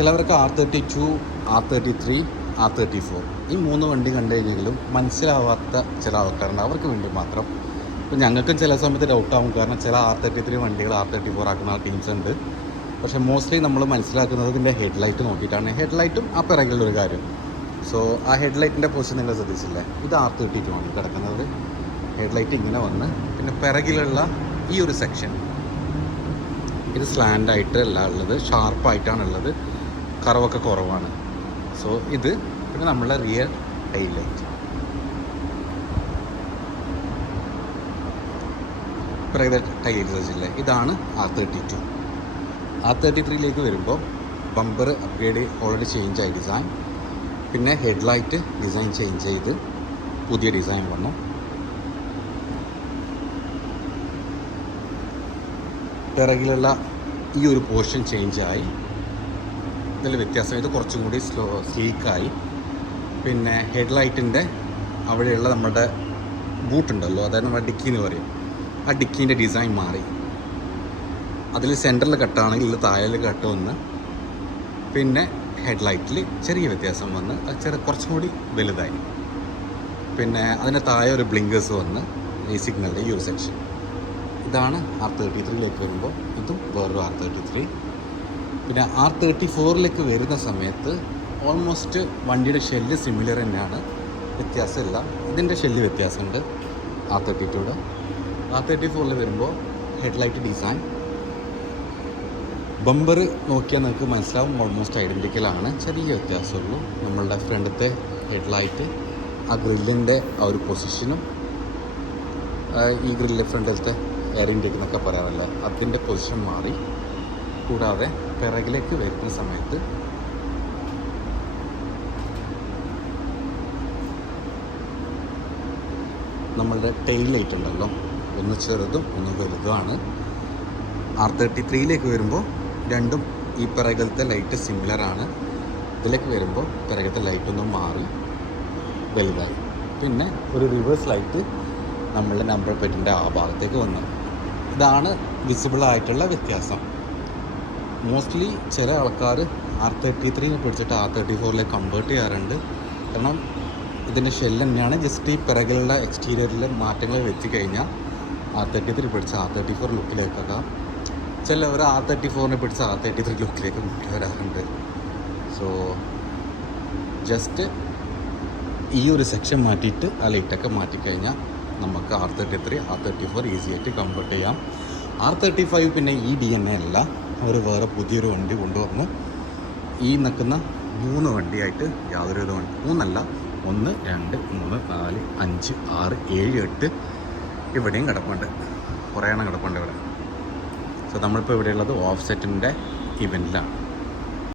ചിലവർക്ക് R32, R33, R34 ഈ 3 വണ്ടി കണ്ടു കഴിഞ്ഞെങ്കിലും മനസ്സിലാവാത്ത ചില ആൾക്കാരുണ്ട്. അവർക്ക് വേണ്ടി മാത്രം. ഇപ്പോൾ ഞങ്ങൾക്കും ചില സമയത്ത് ഡൗട്ടാവും, കാരണം ചില R33 വണ്ടികൾ R34 ആക്കുന്ന ടീംസ് ഉണ്ട്. പക്ഷേ മോസ്റ്റ്ലി നമ്മൾ മനസ്സിലാക്കുന്നത് ഇതിൻ്റെ ഹെഡ്ലൈറ്റ് നോക്കിയിട്ടാണ്. ഹെഡ്ലൈറ്റും ആ പിറകിലുള്ളൊരു കാര്യം. സോ ആ ഹെഡ്ലൈറ്റിൻ്റെ പൊസിഷൻ നിങ്ങൾ ശ്രദ്ധിച്ചില്ലേ, ഇത് R32 ആണ് കിടക്കുന്നത്. ഹെഡ്ലൈറ്റ് ഇങ്ങനെ വന്ന് പിന്നെ പിറകിലുള്ള ഈ ഒരു സെക്ഷൻ ഇത് സ്ലാൻഡായിട്ട് അല്ല ഉള്ളത്, ഷാർപ്പായിട്ടാണുള്ളത്. കറവൊക്കെ കുറവാണ്. സോ ഇത് പിന്നെ നമ്മളെ റിയർ ടൈൽ ലൈറ്റ്. പിറകിലെ ടൈൽ ലൈറ്റ് വെച്ചില്ലേ, ഇതാണ് R32. R33ലേക്ക് വരുമ്പോൾ ബമ്പർ അപ്ഗ്രേഡ് ഓൾറെഡി ചേഞ്ച് ആയി ഡിസൈൻ. പിന്നെ ഹെഡ്ലൈറ്റ് ഡിസൈൻ ചേഞ്ച് ചെയ്ത് പുതിയ ഡിസൈൻ വന്നു. പിറകിലുള്ള ഈ ഒരു പോർഷൻ ചേഞ്ചായി. ഇതിൽ വ്യത്യാസം, ഇത് കുറച്ചും കൂടി സ്ലീക്കായി. പിന്നെ ഹെഡ്ലൈറ്റിൻ്റെ അവിടെയുള്ള നമ്മുടെ ബൂട്ടുണ്ടല്ലോ, അതായത് നമ്മുടെ ഡിക്കി എന്ന് പറയും, ആ ഡിക്കീൻ്റെ ഡിസൈൻ മാറി. അതിൽ സെൻറ്ററിൽ കട്ടാണെങ്കിൽ താഴെ കട്ട് വന്ന്, പിന്നെ ഹെഡ്ലൈറ്റിൽ ചെറിയ വ്യത്യാസം വന്ന് അത് കുറച്ചും കൂടി വലുതായി. പിന്നെ അതിൻ്റെ താഴെ ഒരു ബ്ലിങ്കേഴ്സ് വന്ന് ഈ സിഗ്നലിൻ്റെ ഈ ഒരു സെക്ഷൻ. ഇതാണ് R33ലേക്ക് വരുമ്പോൾ. ഇതും വേറൊരു R33. പിന്നെ R34ലേക്ക് വരുന്ന സമയത്ത് ഓൾമോസ്റ്റ് വണ്ടിയുടെ ഷെല്ല് സിമിലർ തന്നെയാണ്, വ്യത്യാസമില്ല. ഇതിൻ്റെ ഷെല്ല് വ്യത്യാസമുണ്ട് R32യുടെ. R34ൽ വരുമ്പോൾ ഹെഡ്ലൈറ്റ് ഡിസൈൻ, ബമ്പർ നോക്കിയാൽ നിങ്ങൾക്ക് മനസ്സിലാവും ഓൾമോസ്റ്റ് ഐഡൻറ്റിക്കലാണ്. ചെറിയ വ്യത്യാസമുള്ളൂ. നമ്മളുടെ ഫ്രണ്ടത്തെ ഹെഡ്ലൈറ്റ്, ആ ഗ്രില്ലിൻ്റെ ആ ഒരു പൊസിഷനും ഈ ഗ്രില്ല് ഫ്രണ്ടിലത്തെ എയർ ഇൻടേക്ക് എന്നൊക്കെ പറയാറില്ല, അതിൻ്റെ പൊസിഷൻ മാറി. കൂടാതെ പിറകിലേക്ക് വരുന്ന സമയത്ത് നമ്മളുടെ ടെയിൽ ലൈറ്റ് ഉണ്ടല്ലോ, ഒന്ന് ചെറുതും ഒന്ന് വലുതുമാണ്. R33ലേക്ക് വരുമ്പോൾ രണ്ടും ഈ പിറകിലത്തെ ലൈറ്റ് സിമിലറാണ്. ഇതിലേക്ക് വരുമ്പോൾ പിറകിലത്തെ ലൈറ്റൊന്നും മാറി വലുതായി. പിന്നെ ഒരു റിവേഴ്സ് ലൈറ്റ് നമ്മളുടെ നമ്പർ പ്ലേറ്റിൻ്റെ ആ ഭാഗത്തേക്ക് വന്നു. ഇതാണ് വിസിബിൾ ആയിട്ടുള്ള വ്യത്യാസം. മോസ്റ്റ്ലി ചില ആൾക്കാർ R33 പിടിച്ചിട്ട് R34ലേക്ക് കൺവേർട്ട് ചെയ്യാറുണ്ട്. കാരണം ഇതിൻ്റെ ഷെല്ല് തന്നെയാണ്, ജസ്റ്റ് ഈ പിറകിലുള്ള എക്സ്റ്റീരിയറിലെ മാറ്റങ്ങൾ വെച്ച് കഴിഞ്ഞാൽ R33 പിടിച്ച് R34 ലുക്കിലേക്കൊക്കെ ചിലവർ R34 പിടിച്ച് R33 ലുക്കിലേക്ക് വരാറുണ്ട്. സോ ജസ്റ്റ് ഈ ഒരു സെക്ഷൻ മാറ്റിയിട്ട് ആ ലൈറ്റൊക്കെ മാറ്റിക്കഴിഞ്ഞാൽ നമുക്ക് R33, R34 ഈസി ആയിട്ട് കൺവേർട്ട് ചെയ്യാം. R35 പിന്നെ ഈ DNA അല്ല, അവർ വേറെ പുതിയൊരു വണ്ടി കൊണ്ടുവന്നു. ഈ നിൽക്കുന്ന 3 വണ്ടിയായിട്ട് യാതൊരു വിധ വണ്ടി, 3 അല്ല, 1, 2, 3, 4, 5, 6, 7, 8 ഇവിടെയും കിടപ്പുണ്ട്. കുറേ എണ്ണം കിടപ്പുണ്ട് ഇവിടെ. സോ നമ്മളിപ്പോൾ ഇവിടെയുള്ളത് ഓഫ് സെറ്റിൻ്റെ ഇവൻറ്റിലാണ്.